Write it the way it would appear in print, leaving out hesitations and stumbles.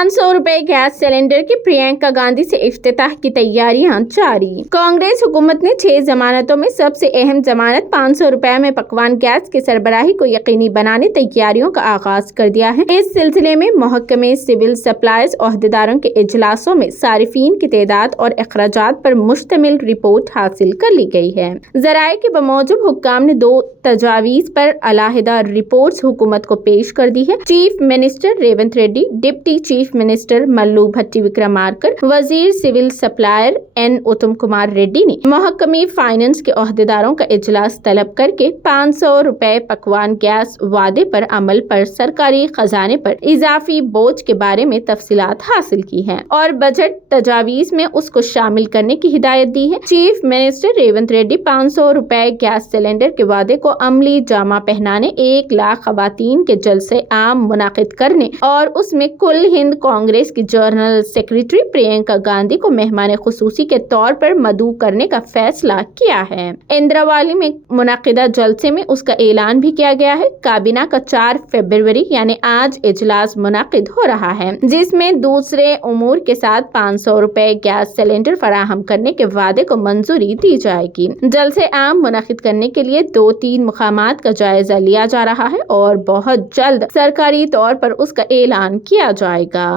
500 रुपए gas cylinder की प्रियंका गांधी से इफ्तिताह की तैयारियां जारी। कांग्रेस हुकूमत ने 6 जमानतों में सबसे अहम जमानत 500 रुपए में पकवान गैस की सरबराही को यकीनी बनाने तैयारियों का आगाज कर दिया है। इस सिलसिले में महकमे सिविल सप्लाईज ओहदेदारों के इजलासों में सारिफीन की तादाद और अखराजात पर मुश्तमिल रिपोर्ट हासिल कर ली गई है। जराये के बमौजूब हुक्काम ने 2 तजावीज पर अलहदा रिपोर्ट्स हुकूमत को पेश कर दी है। Chief minister Revanth Reddy, deputy chief minister Mallu Bhatti Vikramarka, वजीर सिविल सप्लायर एन उत्तम कुमार रेड्डी ने महकमे फाइनेंस के ओहदेदारों का इजलास तलब करके 500 रुपए पकवान गैस वादे पर अमल पर सरकारी खजाने पर इजाफी बोझ के बारे में तफसीलात हासिल की हैं और बजट तजावीज में उसको शामिल करने की हिदायत दी है। चीफ मिनिस्टर रेवंत रेड्डी 500 रुपए गैस सिलेंडर के वादे को अमली जामा पहनाने 1 लाख खवातीन के जलसे आम मुनाकिद करने और उसमें कुल हिंद कांग्रेस की जनरल सेक्रेटरी प्रियंका गांधी को मेहमान खुसूसी के तौर पर मदऊ करने का फैसला किया है। इंद्रावाली में मुनाकिदा जलसे में उसका ऐलान भी किया गया है। काबीना का 4 फरवरी यानी आज इजलास मुनाकिद हो रहा है, जिसमें दूसरे उमूर के साथ 500 रुपए गैस सिलेंडर फराहम करने के वादे को मंजूरी दी जाएगी। जलसे आम मुनाकिद करने के लिए 2-3 मुकामात का जायजा लिया जा रहा है और बहुत जल्द सरकारी तौर पर उसका ऐलान किया जाएगा।